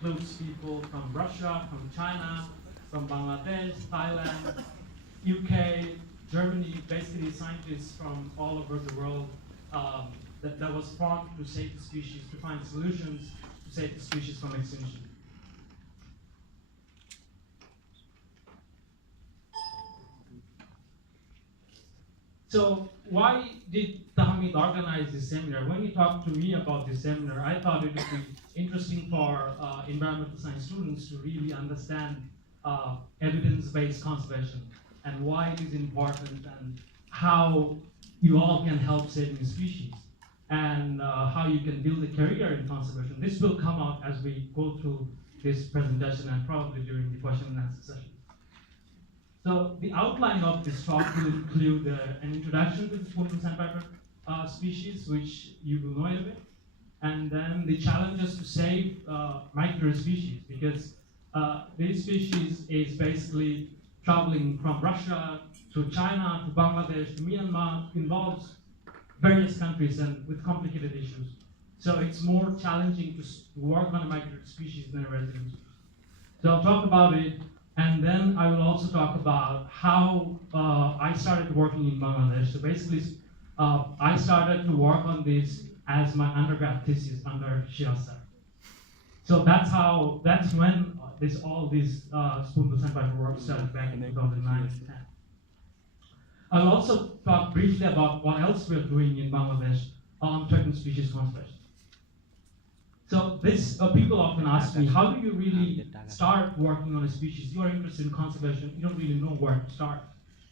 includes people from Russia, from China, from Bangladesh, Thailand, UK, Germany, basically scientists from all over the world that was formed to save the species, to find solutions to save the species from extinction. So why did Tahmid organize this seminar? When he talked to me about this seminar, I thought it would be interesting for environmental science students to really understand evidence-based conservation and why it is important and how you all can help saving species and how you can build a career in conservation. This will come out as we go through this presentation and probably during the question and answer session. So the outline of this talk will include an introduction to the spoonbill sandpiper species, which you will know a bit, and then the challenges to save micro species, because this species is basically traveling from Russia to China to Bangladesh to Myanmar, involves various countries and with complicated issues. So it's more challenging to work on a migratory species than a resident species. So I'll talk about it, and then I will also talk about how I started working in Bangladesh. So basically, I started to work on this as my undergrad thesis under Shiasa. So that's when all this spoonbill sandpiper work started back in 2009 and 10. I'll also talk briefly about what else we're doing in Bangladesh on threatened species conservation. So this, people often ask me, how do you really start working on a species? You are interested in conservation, you don't really know where to start.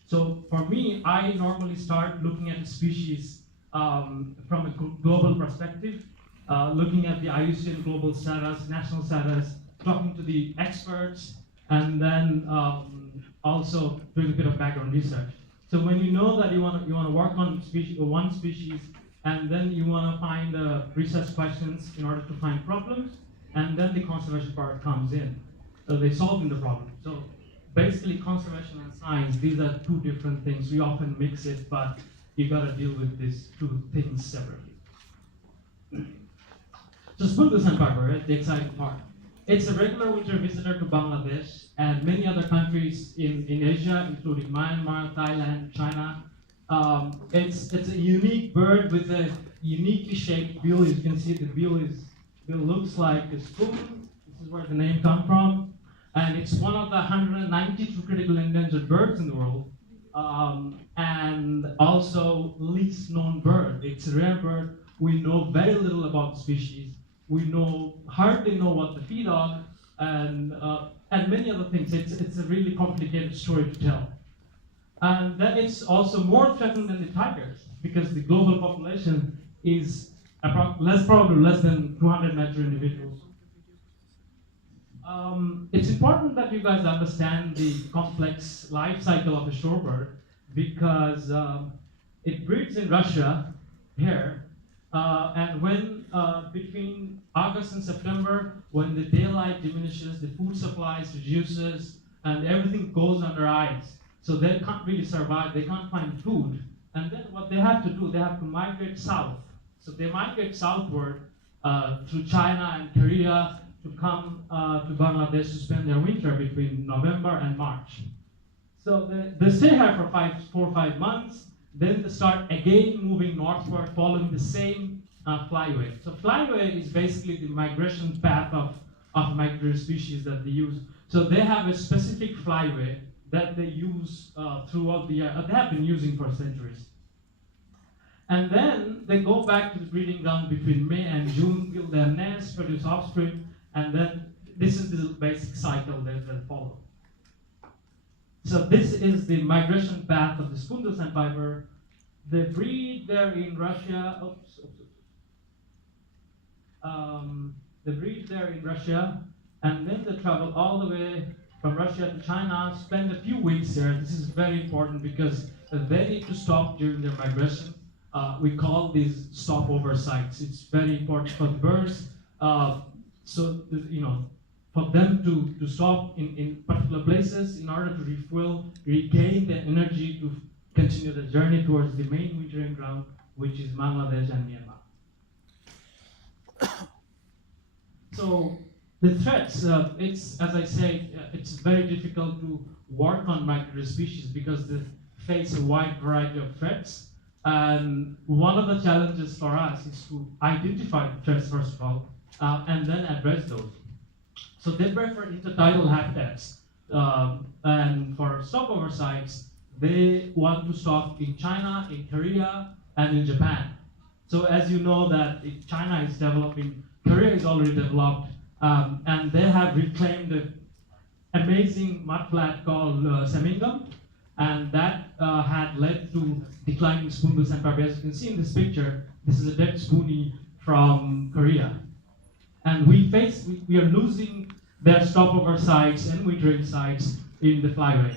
So for me, I normally start looking at a species from a global perspective, looking at the IUCN global status, national status, talking to the experts, and then also doing a bit of background research. So when you know that you want to work on one species, and then you want to find research questions in order to find problems, and then the conservation part comes in. So they solving the problem. So basically, conservation and science, these are two different things. We often mix it, but you got to deal with these two things separately. So spoonbill sandpiper, right, the exciting part. It's a regular winter visitor to Bangladesh and many other countries in Asia, including Myanmar, Thailand, China. It's a unique bird with a uniquely shaped bill. As you can see, the bill looks like a spoon. This is where the name comes from. And it's one of the 192 critical endangered birds in the world. And also least known bird. It's a rare bird. We know very little about the species. We hardly know what to feed on, and many other things. It's a really complicated story to tell. And then it's also more threatened than the tigers, because the global population is probably less than 200 mature individuals. It's important that you guys understand the complex life cycle of a shorebird, because it breeds in Russia here, and when between August and September, when the daylight diminishes, the food supplies reduces, and everything goes under ice. So they can't really survive, they can't find food. And then what they have to do, they have to migrate south. So they migrate southward through China and Korea to come to Bangladesh to spend their winter between November and March. So they stay here for 4 or 5 months, then they start again moving northward, following the same flyway. So flyway is basically the migration path of migratory species that they use. So they have a specific flyway that they use throughout the year, they have been using for centuries. And then they go back to the breeding ground between May and June, build their nest, produce offspring, and then this is the basic cycle that they follow. So this is the migration path of the spoonbill sandpiper. They breed there in Russia. They breed there in Russia, and then they travel all the way from Russia to China, spend a few weeks there. This is very important because they need to stop during their migration. We call these stopover sites. It's very important for the birds. For them to stop in particular places in order to refuel, regain the energy to continue the journey towards the main wintering ground, which is Bangladesh and Myanmar. So The threats, it's as I say, it's very difficult to work on migratory species because they face a wide variety of threats. And one of the challenges for us is to identify the threats first of all, and then address those. So they prefer intertidal habitats, and for stopover sites, they want to stop in China, in Korea, and in Japan. So as you know that if China is developing, Korea is already developed, and they have reclaimed an amazing mudflat called Semingam, and that had led to declining spoonbill sandpiper. As you can see in this picture, this is a dead spoonie from Korea. And we are losing their stopover sites and wintering sites in the flyway.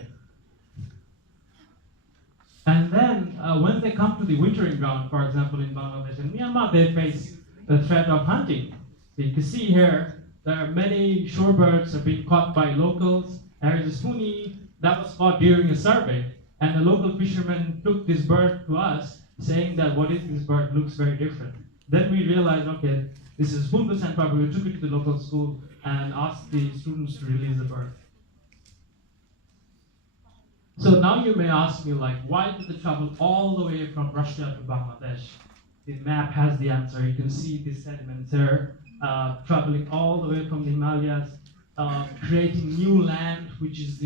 And then when they come to the wintering ground, for example in Bangladesh and Myanmar, they face the threat of hunting. You can see here, there are many shorebirds are being caught by locals. There is a spoonie that was caught during a survey, and a local fisherman took this bird to us, saying that what is this bird, looks very different. Then we realized, okay, this is a spoonbill sandpiper. We took it to the local school and asked the students to release the bird. So now you may ask me, like, why did they travel all the way from Russia to Bangladesh? The map has the answer. You can see the sediments here, traveling all the way from the Himalayas, creating new land, which is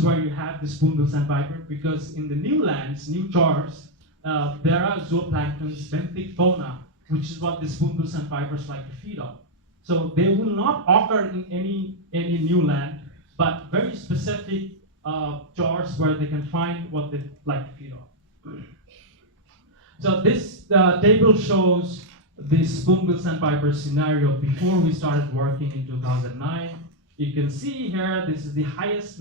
where you have the spoonbill sandpiper. Because in the new lands, new chores, there are zooplanktons, benthic fauna, which is what the spoonbill sandpipers like to feed on. So they will not occur in any new land, but very specific jars where they can find what they like to feed on. So this table shows the spoonbill sandpiper scenario before we started working in 2009. You can see here, this is the highest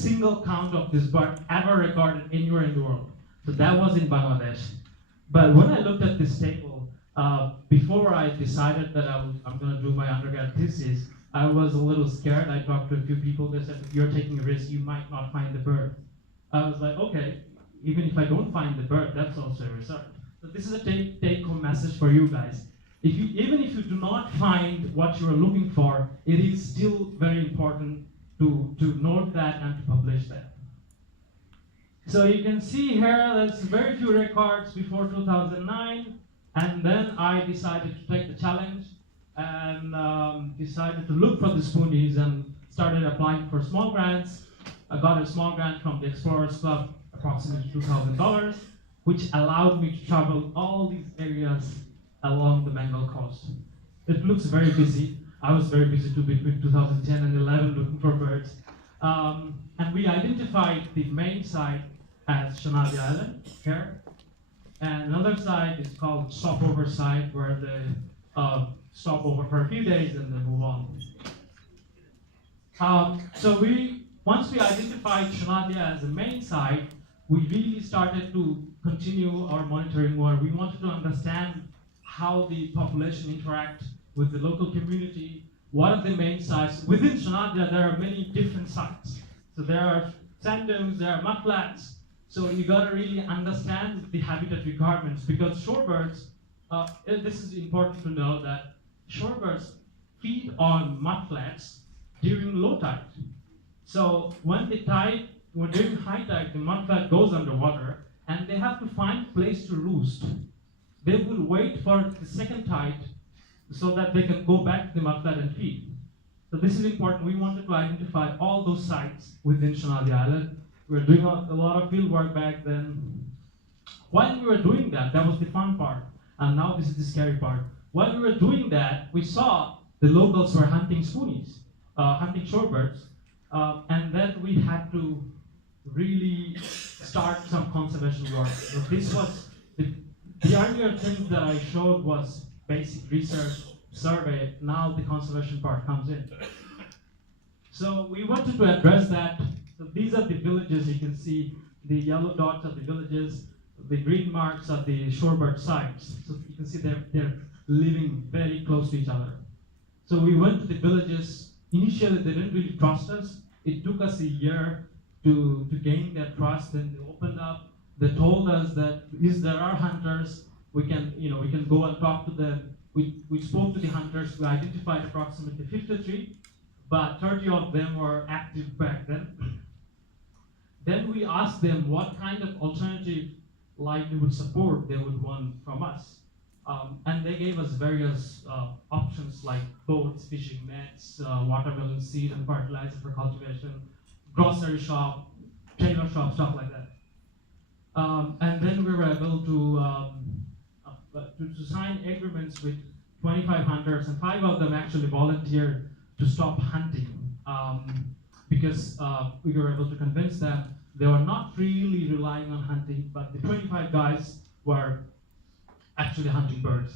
single count of this bird ever recorded anywhere in the world. So that was in Bangladesh. But when I looked at this table, before I decided that I'm going to do my undergrad thesis, I was a little scared. I talked to a few people. They said, if you're taking a risk, you might not find the bird. I was like, okay, even if I don't find the bird, that's also a result. So this is a take-home message for you guys. Even if you do not find what you are looking for, it is still very important to note that and to publish that. So you can see here, there's very few records before 2009, and then I decided to take the challenge and decided to look for the spoonies and started applying for small grants. I got a small grant from the Explorers Club, approximately $2,000, which allowed me to travel all these areas along the Bengal coast. It looks very busy. I was very busy too between 2010 and 11 looking for birds. And we identified the main site as Shanadi Island here. And another site is called Stopover Site, where they stop over for a few days and then move on. So once we identified Shanadia as the main site, we really started to continue our monitoring work. We wanted to understand how the population interact with the local community. What are the main sites? Within Shanadia, there are many different sites. So there are sand dunes, there are mudflats. So you gotta really understand the habitat requirements, because shorebirds, this is important to know that shorebirds feed on mudflats during low tide. So during high tide, the mudflat goes underwater and they have to find a place to roost. They will wait for the second tide so that they can go back to the mudflat and feed. So this is important. We wanted to identify all those sites within Shanadi Island. We were doing a lot of field work back then. While we were doing that, that was the fun part. And now this is the scary part. While we were doing that, we saw the locals were hunting spoonies, hunting shorebirds. And then we had to really start some conservation work. So this was, the earlier things that I showed was basic research, survey. Now the conservation part comes in. So we wanted to address that. So these are the villages. You can see the yellow dots are the villages. The green marks are the shorebird sites. So you can see they're living very close to each other. So we went to the villages. Initially, they didn't really trust us. It took us a year to gain their trust, and they opened up. They told us that there are hunters. We can go and talk to them. we spoke to the hunters. We identified approximately 53, but 30 of them were active back then. Then we asked them what kind of alternative livelihood support they would want from us. And they gave us various options like boats, fishing nets, watermelon seed and fertilizer for cultivation, grocery shop, tailor shop, stuff like that. And then we were able to sign agreements with 25 hunters, and 5 of them actually volunteered to stop hunting because we were able to convince them they were not really relying on hunting, but the 25 guys were actually hunting birds.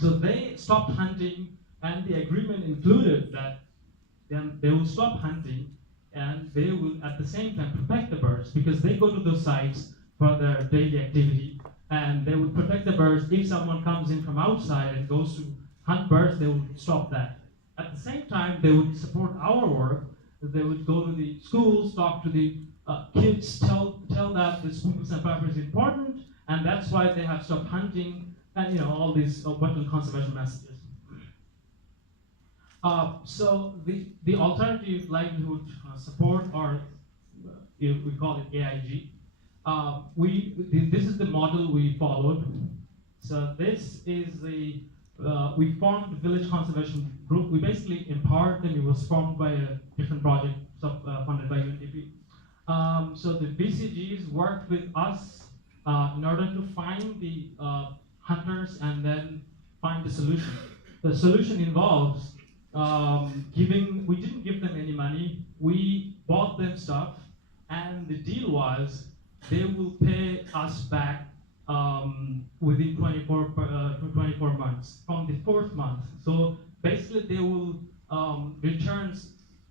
So they stopped hunting, and the agreement included that then they will stop hunting and they will at the same time protect the birds because they go to those sites for their daily activity, and they would protect the birds. If someone comes in from outside and goes to hunt birds, they would stop that. At the same time, they would support our work. They would go to the schools, talk to the kids, tell that the spoonbills and pipers is important, and that's why they have stopped hunting, and all these wetland conservation messages. So the alternative livelihood support, or we call it AIG. This is the model we followed. So this is we formed the Village Conservation Group. We basically empowered them. It was formed by a different project funded by UNDP. So the BCGs worked with us in order to find the hunters and then find the solution. The solution involves we didn't give them any money. We bought them stuff, and the deal was they will pay us back within 24 months from the 4th month. So basically, they will return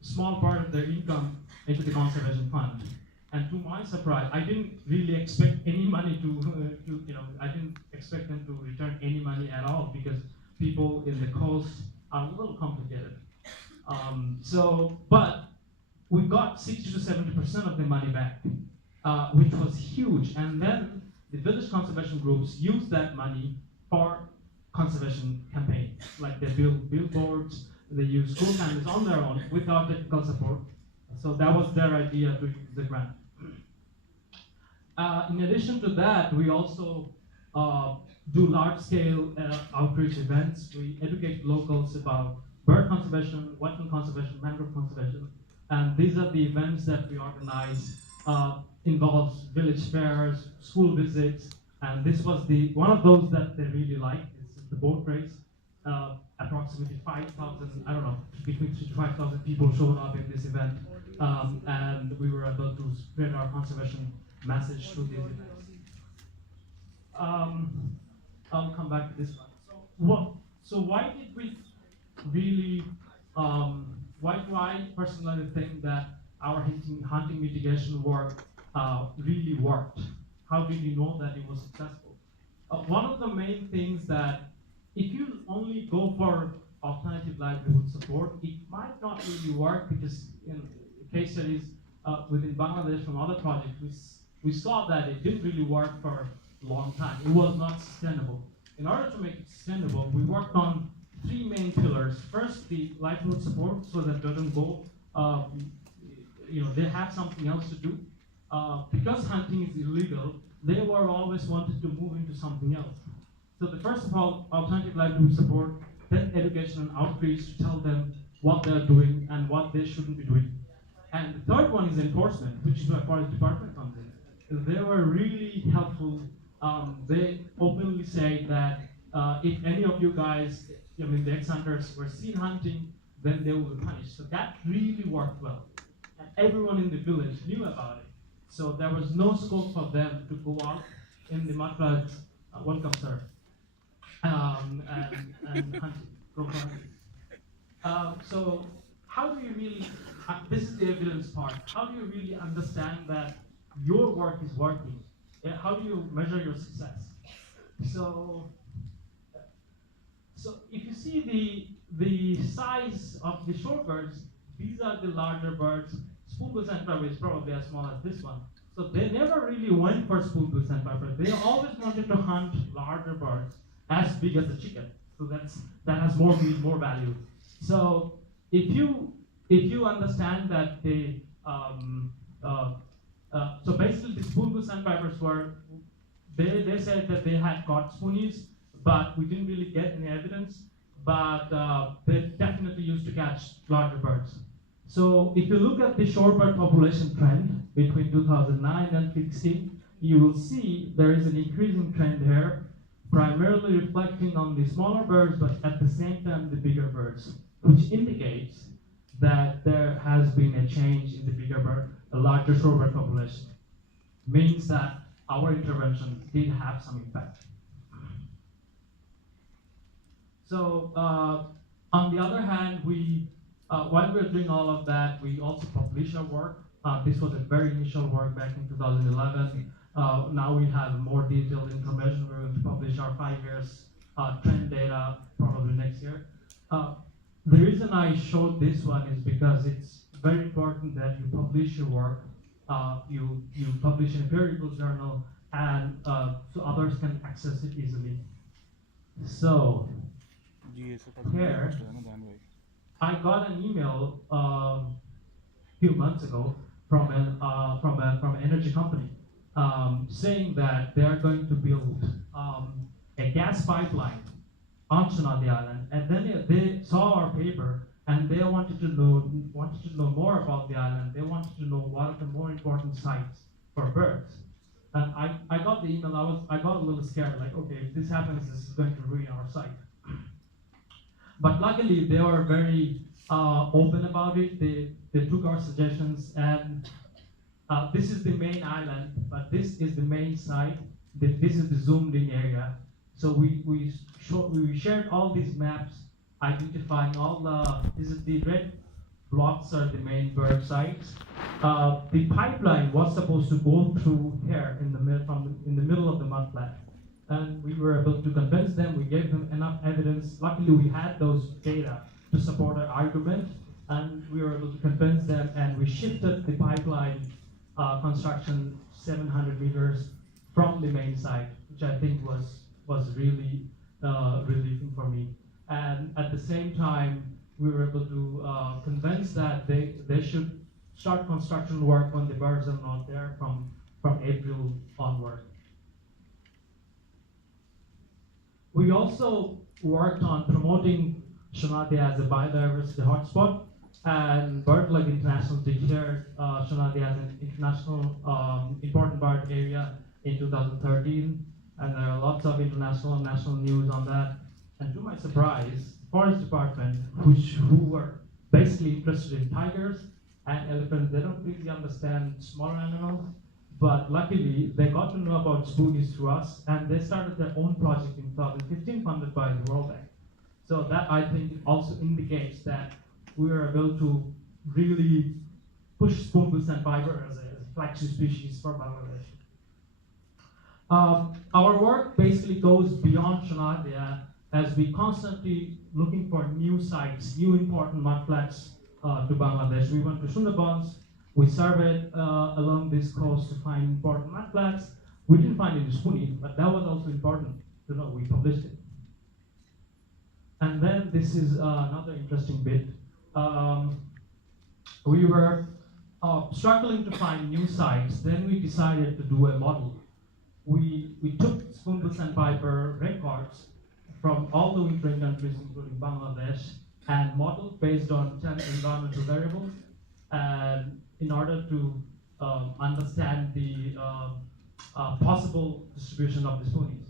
small part of their income into the conservation fund. And to my surprise, I didn't really expect any money I didn't expect them to return any money at all because people in the coast are a little complicated. But we got 60 to 70% of the money back, which was huge. And then the village conservation groups used that money for conservation campaigns. Like they build billboards, they use school cameras on their own without technical support. So that was their idea to use the grant. In addition to that, we also do large-scale outreach events. We educate locals about bird conservation, wetland conservation, mangrove conservation. And these are the events that we organize. Involves village fairs, school visits, and this was one of those that they really liked. It's the boat race. Approximately 5,000, I don't know, between 3,000 to 5,000 people showed up in this event, and we were able to spread our conservation message through these events. I'll come back to this one. So why did we really? Why do I personally think that our hunting mitigation work really worked? How did you know that it was successful? One of the main things that if you only go for alternative livelihood support, it might not really work because in case studies within Bangladesh from other projects, we saw that it didn't really work for a long time. It was not sustainable. In order to make it sustainable, we worked on 3 main pillars. First, the livelihood support, so that doesn't go, they have something else to do. Because hunting is illegal, they were always wanted to move into something else. So the first of all, alternative livelihood support, then education and outreach to tell them what they're doing and what they shouldn't be doing. And the third one is enforcement, which is where forest department comes in. They were really helpful. They openly say that if any of you guys, the ex-hunters were seen hunting, then they will be punished. So that really worked well. And everyone in the village knew about it. So there was no scope for them to go out in the mudfloods, welcome sir, and hunting, go for hunting. So how do you really, this is the evidence part, how do you really understand that your work is working? How do you measure your success? So if you see the size of the shorebirds, these are the larger birds. Spoonbill sandpiper is probably as small as this one. So they never really went for spoonbill sandpiper. They always wanted to hunt larger birds, as big as a chicken. So that has more meaning, more value. So if you understand that so basically the spoonbill sandpipers were they said that they had caught spoonies, but we didn't really get any evidence. But they definitely used to catch larger birds. So if you look at the shorebird population trend between 2009 and 16, you will see there is an increasing trend here, primarily reflecting on the smaller birds, but at the same time the bigger birds, which indicates that there has been a change in the bigger bird, a larger shorebird population. Means that our intervention did have some impact. So on the other hand, while we were doing all of that, we also published our work. This was a very initial work back in 2011. Now we have more detailed information. We're going to publish our 5 years trend data probably next year. The reason I showed this one is because it's very important that you publish your work. You publish in a peer-reviewed journal, and so others can access it easily. So here, I got an email a few months ago from an energy company saying that they are going to build a gas pipeline on Sonadi Island, and then they saw our paper and they wanted to know more about the island. They wanted to know what are the more important sites for birds. And I got the email. I got a little scared, like, okay, if this happens, this is going to ruin our site. But luckily, they were very open about it. They took our suggestions, and this is the main island, but this is the main site. This is the zoomed-in area. So we shared all these maps, identifying all the red blocks are the main bird sites. The pipeline was supposed to go through here in the middle of the mudflat. And we were able to convince them. We gave them enough evidence. Luckily, we had those data to support our argument, and we were able to convince them. And we shifted the pipeline construction 700 meters from the main site, which I think was really relieving for me. And at the same time, we were able to convince that they should start construction work when the birds are not there from April onward. We also worked on promoting Sonadi as a biodiversity hotspot, and BirdLife International declared Sonadi as an international important bird area in 2013, and there are lots of international and national news on that. And to my surprise, Forest Department, who were basically interested in tigers and elephants, they don't really understand smaller animals. But luckily, they got to know about spoonies through us, and they started their own project in 2015, funded by the World Bank. So that, I think, also indicates that we were able to really push spoonbill sandpiper as a flagship species for Bangladesh. Our work basically goes beyond Sonadi, as we constantly looking for new sites, new important mudflats to Bangladesh. We went to Sundarbans. We surveyed along this coast to find important mudflats. We didn't find any spoonie, but that was also important to know. We published it. And then this is another interesting bit. We were struggling to find new sites. Then we decided to do a model. We took spoonbill sandpiper records from all the wintering countries, including Bangladesh, and modeled based on 10 environmental variables, and in order to understand the possible distribution of the spoonies.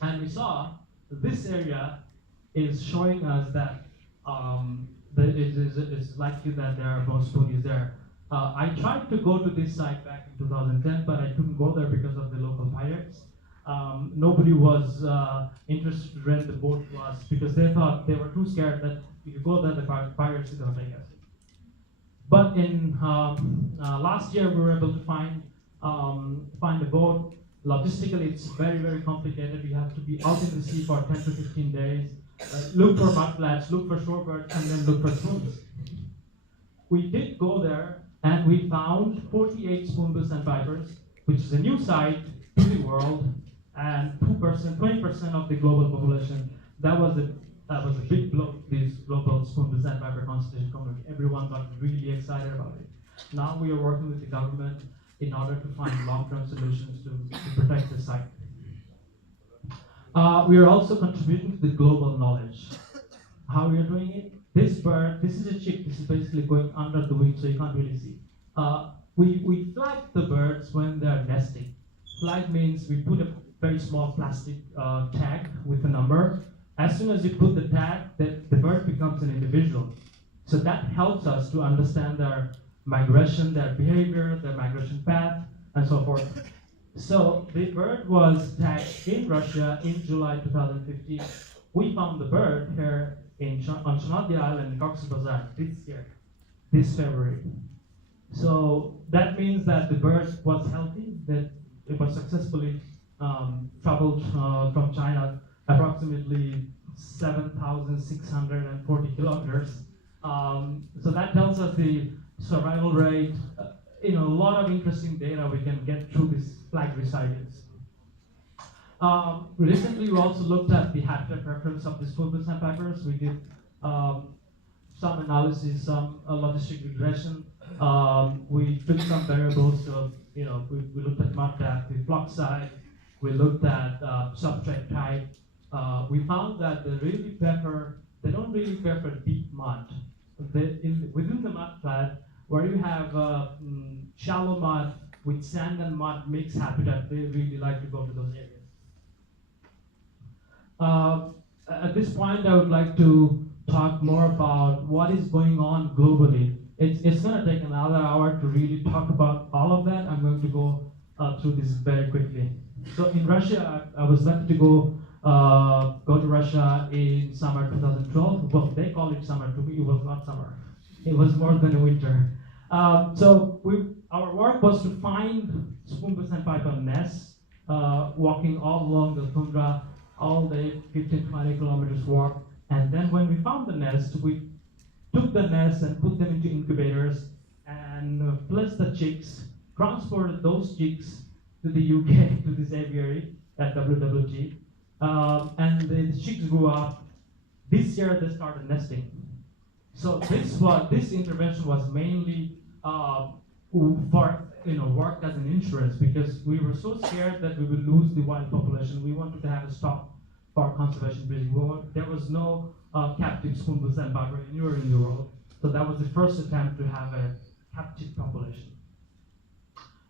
And we saw that this area is showing us that it's likely that there are more spoonies there. I tried to go to this site back in 2010, but I couldn't go there because of the local pirates. Nobody was interested to rent the boat to us because they thought they were too scared that if you go there, the pirates are going to take us. But in last year, we were able to find a boat. Logistically, it's very, very complicated. You have to be out in the sea for 10 to 15 days. Look for mudflats, look for shorebirds, and then look for spoons. We did go there, and we found 48 spoonbills and vipers, which is a new site to the world, and 20% of the global population. That was a big blow to this global spoonbill sandpiper conservation community. Everyone got really excited about it. Now we are working with the government in order to find long-term solutions to protect the site. We are also contributing to the global knowledge. How we are doing it? This bird, this is a chick. This is basically going under the wing, so you can't really see. We flag the birds when they are nesting. Flag means we put a very small plastic tag with a number. As soon as you put the tag, the bird becomes an individual. So that helps us to understand their migration, their behavior, their migration path, and so forth. So the bird was tagged in Russia in July 2015. We found the bird here on Chonadi Island in Cox's Bazar this year, this February. So that means that the bird was healthy, that it was successfully traveled from China approximately 7,640 kilometers. So that tells us the survival rate, a lot of interesting data we can get through this flag residence. Recently, we also looked at the habitat preference of these spoonbill sandpipers. We did some analysis, some logistic regression. We took some variables. So, we looked at mud depth, the flock size. We looked at substrate type. We found that they don't really prefer deep mud. Within the mud flat, where you have shallow mud with sand and mud mixed habitat, they really like to go to those areas. At this point, I would like to talk more about what is going on globally. It's going to take another hour to really talk about all of that. I'm going to go through this very quickly. So in Russia, I was lucky to go to Russia in summer 2012. Well, they call it summer. To me, it was not summer. It was more than a winter. So our work was to find spoonbill sandpiper nests, walking all along the tundra, all day, 15-20 kilometers walk. And then when we found the nest, we took the nest and put them into incubators and placed the chicks, transported those chicks to the UK, to this aviary at WWT. And the chicks grew up. This year they started nesting. So this intervention was mainly for work as an insurance, because we were so scared that we would lose the wild population. We wanted to have a stop for conservation breeding. There was no captive spoonbill sandpiper anywhere in the world, so that was the first attempt to have a captive population.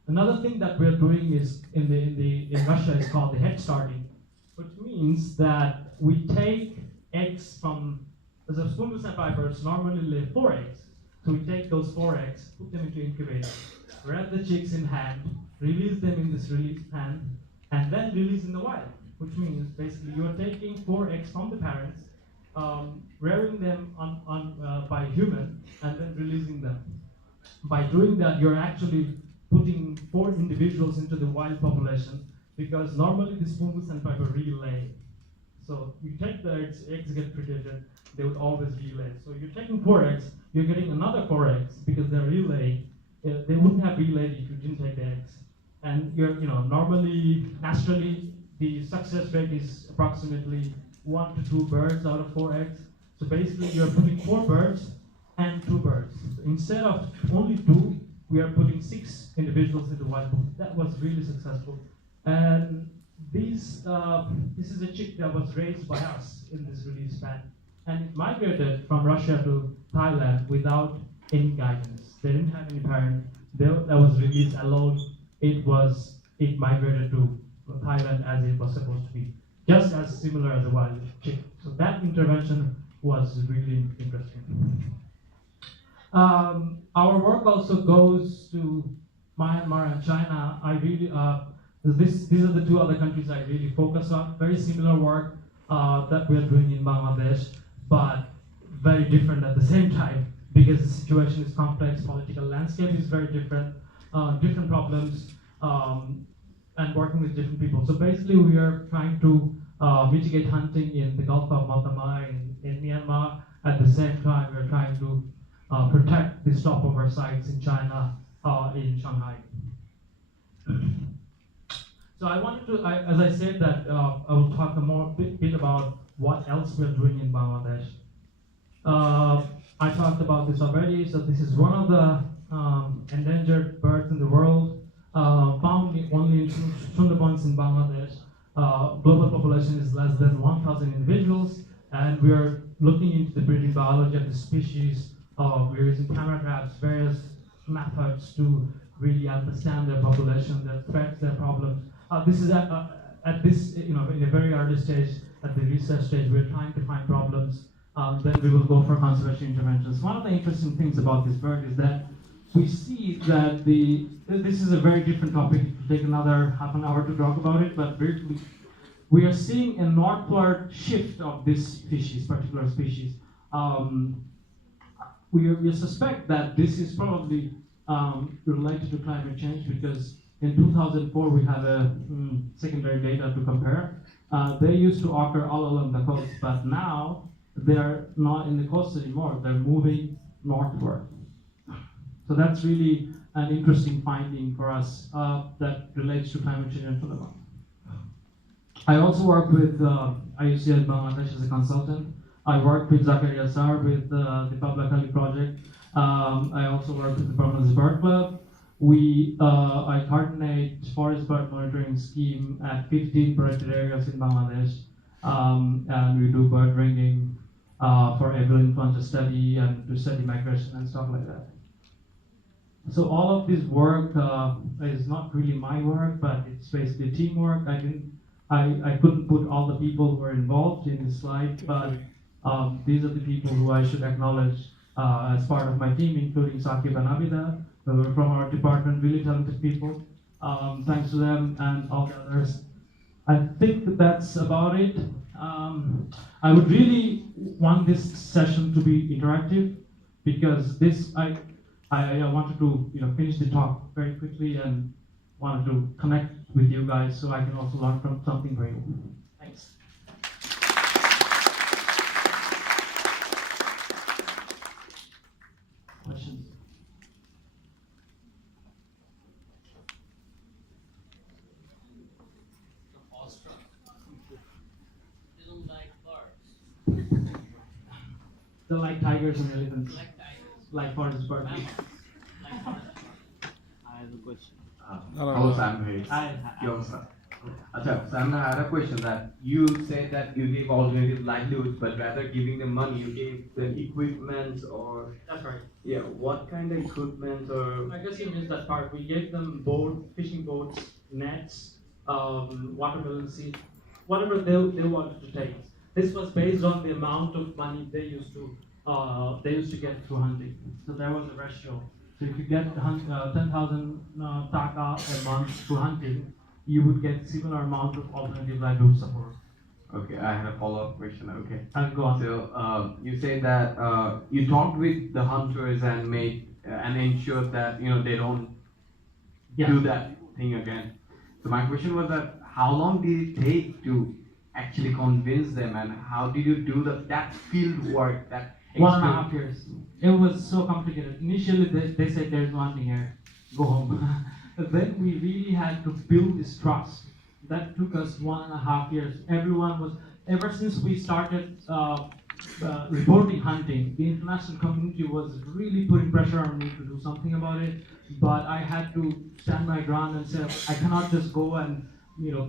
Another thing that we're doing is in Russia is called the head starting, which means that we take eggs from the spoonbill sandpipers normally lay 4 eggs. So we take those 4 eggs, put them into incubator, wrap the chicks in hand, release them in this release pan, and then release in the wild, which means basically you're taking 4 eggs from the parents, rearing them by human, and then releasing them. By doing that, you're actually putting 4 individuals into the wild population, because normally the spoonbill sandpiper relay. So you take the eggs get predated, they would always relay. So you're taking 4 eggs, you're getting another 4 eggs because they're relaying. They wouldn't have relayed if you didn't take the eggs. And normally, naturally, the success rate is approximately 1 to 2 birds out of 4 eggs. So basically, you're putting 4 birds and 2 birds. So instead of only 2, we are putting 6 individuals into wild. That was really successful. And this is a chick that was raised by us in this release pan, and it migrated from Russia to Thailand without any guidance. They didn't have any parent. That was released alone. It migrated to Thailand as it was supposed to be, just as similar as a wild chick. So that intervention was really interesting. Our work also goes to Myanmar and China. These are the 2 other countries I really focus on. Very similar work that we are doing in Bangladesh, but very different at the same time, because the situation is complex, political landscape is very different, different problems, and working with different people. So basically we are trying to mitigate hunting in the Gulf of Matama in Myanmar. At the same time, we are trying to protect the stopover sites in China, in Shanghai. So I wanted to, as I said, that I will talk a bit about what else we're doing in Bangladesh. I talked about this already. So this is one of the endangered birds in the world, found only in Sundarbans in Bangladesh. Global population is less than 1,000 individuals, and we are looking into the breeding biology of the species. We're using camera traps, various methods to really understand their population, their threats, their problems. This is at this, in a very early stage, at the research stage. We're trying to find problems. Then we will go for conservation interventions. One of the interesting things about this bird is that we see that this is a very different topic. It will take another half an hour to talk about it, but briefly, we are seeing a northward shift of this particular species. We suspect that this is probably related to climate change, because in 2004 we have a secondary data to compare. They used to occur all along the coast, but now they're not in the coast anymore. They're moving northward. So that's really an interesting finding for us that relates to climate change and Suleiman. I also work with IUCN Bangladesh as a consultant. I work with Zakaria Sar with the Pablakali project. I also work with the Permanent Bird Club. I coordinate forest bird monitoring scheme at 15 protected areas in Bangladesh. And we do bird ringing for avian influenza study and to study migration and stuff like that. So all of this work is not really my work, but it's basically teamwork. I couldn't put all the people who are involved in this slide, but these are the people who I should acknowledge as part of my team, including Sakib and Abida, who are from our department, really talented people. Thanks to them and all the others. I think that's about it. I would really want this session to be interactive, because I wanted to finish the talk very quickly and wanted to connect with you guys so I can also learn from something very new. Thanks. Questions? Awestruck. They don't like birds. They like tigers and elephants. Like tigers. Like forest birds. Like forest birds. I have a question. Hello, Sam. Hey. Hi. Yo, sir. Achha, Sam, I had a question that you said that you gave alternative livelihoods, but rather giving them money, you gave them equipment or... That's right. Yeah, what kind of equipment or... I guess you missed that part. We gave them fishing boats, nets, watermelon seed, whatever they wanted to take. This was based on the amount of money they used to get through hunting. So there was a ratio. So if you get 10,000 taka a month through hunting, you would get similar amount of alternative livelihood support. Okay, I had a follow-up question. Okay. And go on. So you said that you talked with the hunters and ensured that they don't do that thing again. So my question was that how long did it take to actually convince them, and how did you do that field work? That 1.5 years. It was so complicated. Initially, they said there's nothing here, go home. Then we really had to build this trust. That took us 1.5 years. Ever since we started reporting hunting, the international community was really putting pressure on me to do something about it. But I had to stand my ground and say, I cannot just go and go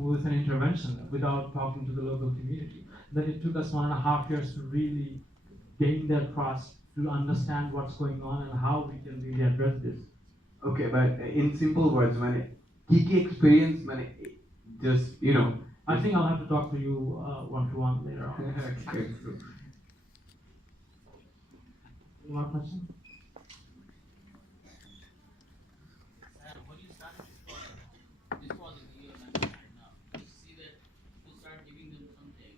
with an intervention without talking to the local community. Then it took us 1.5 years to really gain their trust, to understand what's going on and how we can really address this. Okay, but in simple words, key experience, just I think I'll have to talk to you one-to-one later on. Okay. More question? Sam, when you started this project that you're mentioning right now, you see that you start giving them something,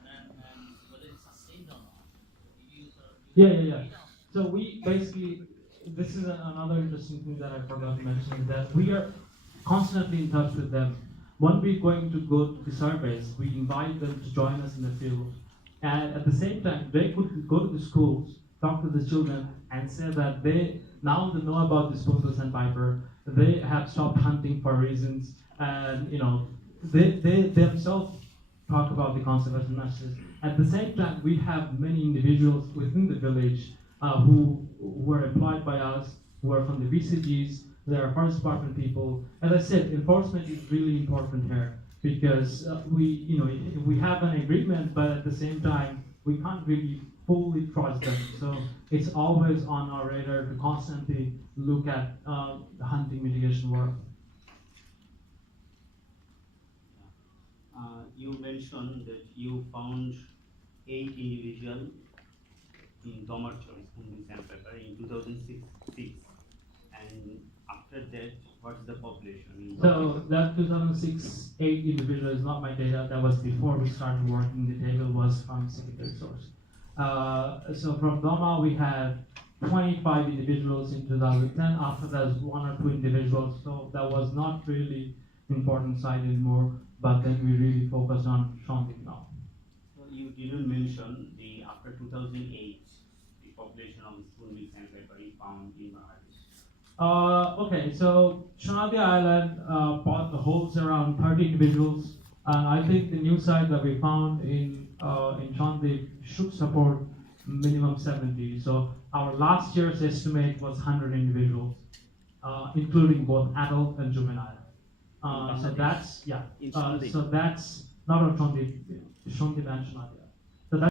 and whether it's sustained or not. Yeah. So we basically, this is another interesting thing that I forgot to mention, is that we are constantly in touch with them. When we're going to go to the surveys, we invite them to join us in the field. And at the same time, they could go to the schools, talk to the children, and say that now they know about the disposal sandpiper. They have stopped hunting for reasons, and they themselves talk about the conservation messages. At the same time, we have many individuals within the village who were employed by us, who are from the VCGs, there are forest department people. As I said, enforcement is really important here because we have an agreement, but at the same time, we can't really fully trust them. So it's always on our radar to constantly look at the hunting mitigation work. You mentioned that you found 8 individuals in dormitories in sandpaper in 2006, and after that, what's the population? So that 2006 8 individual is not my data. That was before we started working. The table was from secondary source. So from Doma we had 25 individuals in 2010. After that, 1 or 2 individuals. So that was not really important site anymore. But then we really focused on Shantik now. So you didn't mention the after 2008, the population of spoon meat sandpaper is found in Bangladesh. Okay, so Shanadi Island holds around 30 individuals, and I think the new site that we found in Shandik should support minimum 70. So our last year's estimate was 100 individuals, including both adult and juvenile. So that's In Shandik. so that's not on Shandik and Shanadi.